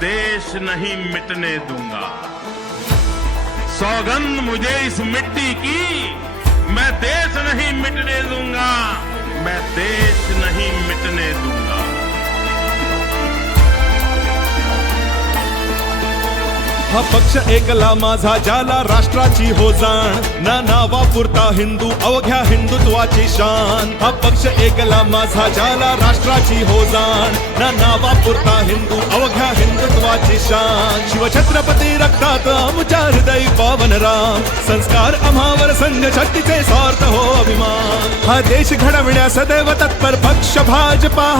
देश नहीं मिटने दूंगा। सौगंध मुझे इस मिट्टी की, मैं देश नहीं मिटने दूंगा, मैं देश नहीं मिटने दूंगा। हा पक्ष एकला माझा ज्याला राष्ट्राची हो जाण, ना नावापुरता हिंदू अवघ्या हिंदुत्वाची शान। हा पक्ष एकला माझा ज्याला राष्ट्राची हो जाण, ना नावापुरता हिंदू अवघ्या हिंदुत्वाची शान। शिवछत्रपती रक्तात आमच्या हृदयी पावन राम, संस्कार आम्हावर संघ शक्तीचे स्वार्थ हो अभिमान। हा देश घडविण्यास सदैव तत्पर पक्ष भाजपा।